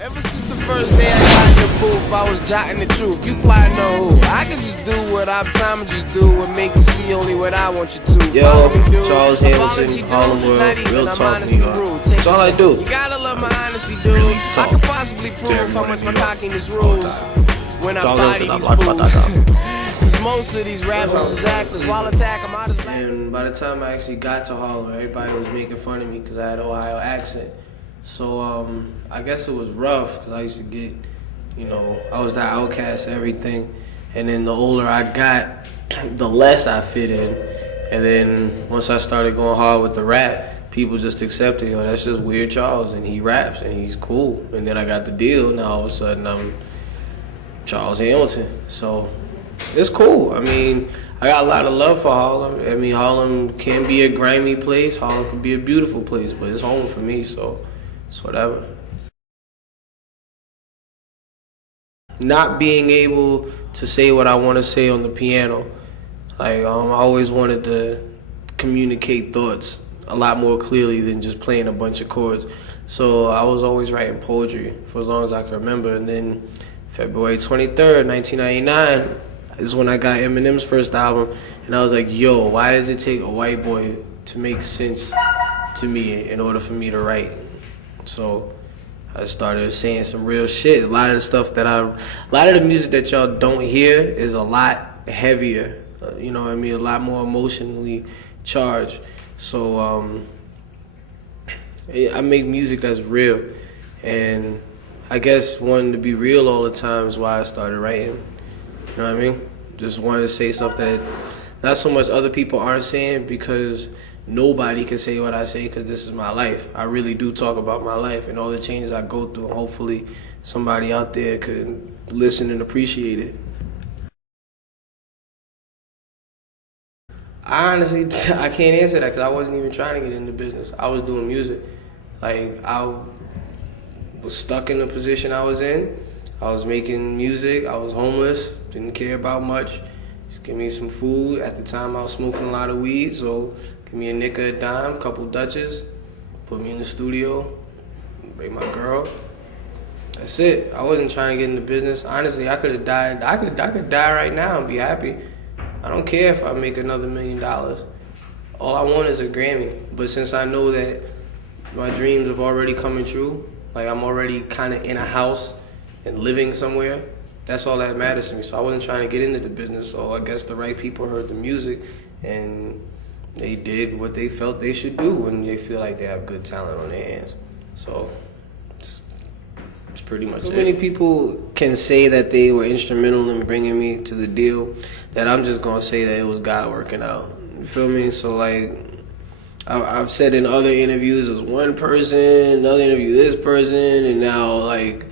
Ever since the first day I got in the booth, I was jotting the truth. You plotting on who? I can just do what I'm trying to just do and make you see only what I want you to. Yo, Charles Hamilton, Harlem World, real talk New York. That's all I do. You gotta love my honesty, dude. I could possibly prove how much my cockiness rules when I body these fools. Cause most of these rappers is actors, while attack them out as black. And by the time I actually got to Harlem, everybody was making fun of me because I had an Ohio accent. So I guess it was rough because I used to get, you know, I was that outcast, everything. And then the older I got, the less I fit in. And then once I started going hard with the rap, people just accepted, yo, that's just Weird Charles, and he raps and he's cool. And then I got the deal. Now all of a sudden I'm Charles Hamilton. So it's cool. I mean, I got a lot of love for Harlem. I mean, Harlem can be a grimy place. Harlem can be a beautiful place, but it's home for me, so it's whatever. Not being able to say what I want to say on the piano. Like, I always wanted to communicate thoughts a lot more clearly than just playing a bunch of chords. So I was always writing poetry for as long as I can remember. And then February 23rd, 1999 is when I got Eminem's first album. And I was like, yo, why does it take a white boy to make sense to me in order for me to write? So I started saying some real shit. A lot of the music that y'all don't hear is a lot heavier. You know what I mean? A lot more emotionally charged. So I make music that's real. And I guess wanting to be real all the time is why I started writing. You know what I mean? Just wanted to say stuff that not so much other people aren't saying, because nobody can say what I say, because this is my life. I really do talk about my life and all the changes I go through. And hopefully somebody out there could listen and appreciate it. I honestly, I can't answer that because I wasn't even trying to get into business. I was doing music. Like, I was stuck in the position I was in. I was making music. I was homeless. Didn't care about much. Just give me some food. At the time, I was smoking a lot of weed, so give me a nickel, a dime, couple Dutches, put me in the studio, bring my girl. That's it. I wasn't trying to get into business. Honestly, I could have died. I could die right now and be happy. I don't care if I make another $1 million. All I want is a Grammy. But since I know that my dreams have already coming true, like I'm already kind of in a house and living somewhere, that's all that matters to me. So I wasn't trying to get into the business. So I guess the right people heard the music and they did what they felt they should do when they feel like they have good talent on their hands. So it's pretty much it. So many people can say that they were instrumental in bringing me to the deal that I'm just gonna say that it was God working out. You feel me? So like, I've said in other interviews, it was one person, another interview this person, and now like,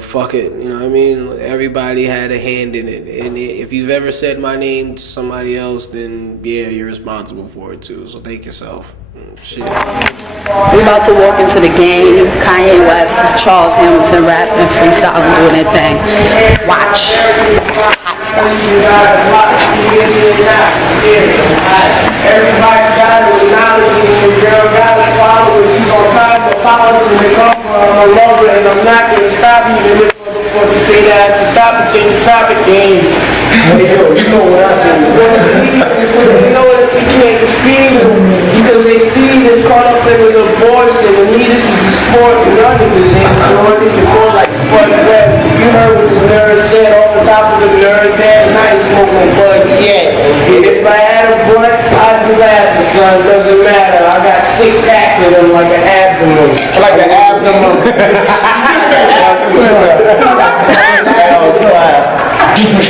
fuck it, you know what I mean? Everybody had a hand in it. And if you've ever said my name to somebody else, then yeah, you're responsible for it too. So thank yourself. Shit. We're about to walk into the game. Kanye West, Charles Hamilton rapping, freestyling, doing that thing. Watch. Everybody got it, acknowledge it, and girl got to swallow it. She's on time for powers and they come for her. I'm a lover and I'm not gonna stop you. Even if motherfuckers straight ass to stop and change the topic game. Hey yo, you know what I'm saying? You know what you can't feed them because they feed is caught up in the abortion. And me, this is a sport and y'all niggas ain't enjoying it. You're more like sport and rap. You heard what this nerd said off the top of the nerd's head, and I ain't smoking bud yet. And if I had a bud, I'd be laughing, son. Doesn't matter. I got 6 packs of them like an abdomen. Like an abdomen.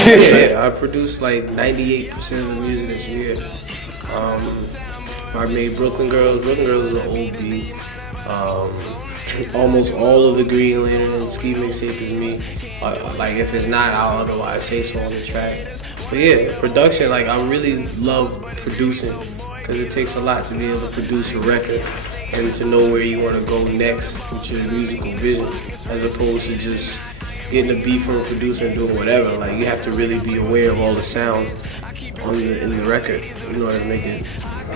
Yeah, I produced like 98% of the music this year. I made Brooklyn Girls. Brooklyn Girls is an OB. Almost all of the Green Lantern and Ski mixtape is me. Like if it's not, I'll otherwise say so on the track. But yeah, production, like I really love producing because it takes a lot to be able to produce a record and to know where you want to go next with your musical vision, as opposed to just getting a beat from a producer and doing whatever. Like you have to really be aware of all the sounds in the record in order to make it.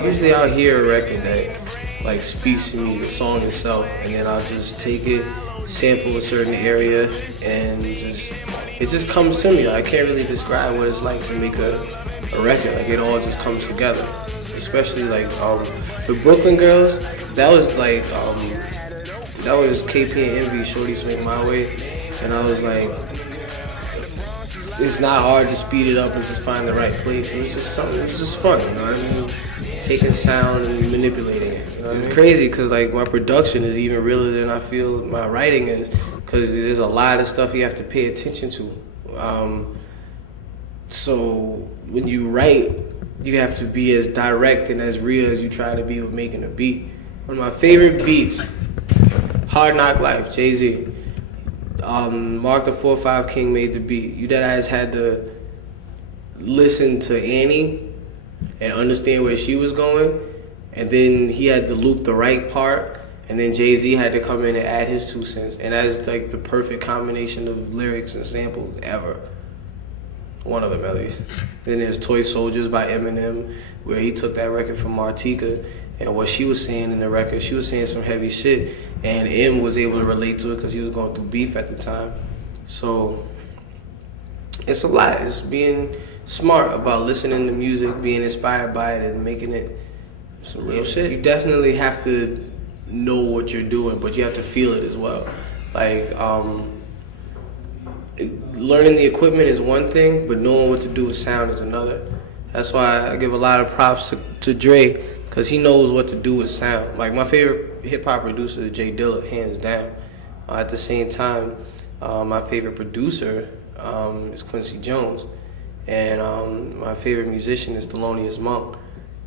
Usually I'll hear a record that like speaks to me, the song itself, and then I'll just take it, sample a certain area, and it just comes to me. Like, I can't really describe what it's like to make a record. Like, it all just comes together. Especially like the Brooklyn Girls, that was like that was KP and Envy, Shorty Swing My Way, and I was like, it's not hard to speed it up and just find the right place. It was just something. It was just fun, you know what I mean? Taking sound and manipulating it. You know, it's crazy because like my production is even realer than I feel my writing is, because there's a lot of stuff you have to pay attention to. So when you write, you have to be as direct and as real as you try to be with making a beat. One of my favorite beats, Hard Knock Life, Jay-Z. Mark the 4-5 King made the beat. You guys had to listen to Annie and understand where she was going, and then he had to loop the right part, and then Jay-Z had to come in and add his 2 cents, and that's like the perfect combination of lyrics and samples ever. One of them at least. Then there's Toy Soldiers by Eminem, where he took that record from Martika, and what she was saying in the record, she was saying some heavy shit, and M was able to relate to it because he was going through beef at the time. So it's a lot. It's being smart about listening to music, being inspired by it, and making it some real shit. You definitely have to know what you're doing, but you have to feel it as well. Like, learning the equipment is one thing, but knowing what to do with sound is another. That's why I give a lot of props to Dre, because he knows what to do with sound. Like, my favorite hip-hop producer is J Dilla, hands down. At the same time, my favorite producer is Quincy Jones, and my favorite musician is Thelonious Monk.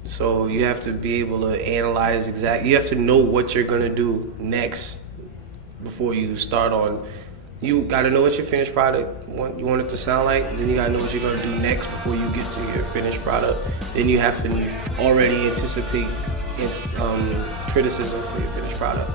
So you have to be able to analyze you have to know what you're gonna do next before you start on. You gotta know what your finished product you want it to sound like. Then you gotta know what you're gonna do next before you get to your finished product. Then you have to already anticipate criticism for your finished product.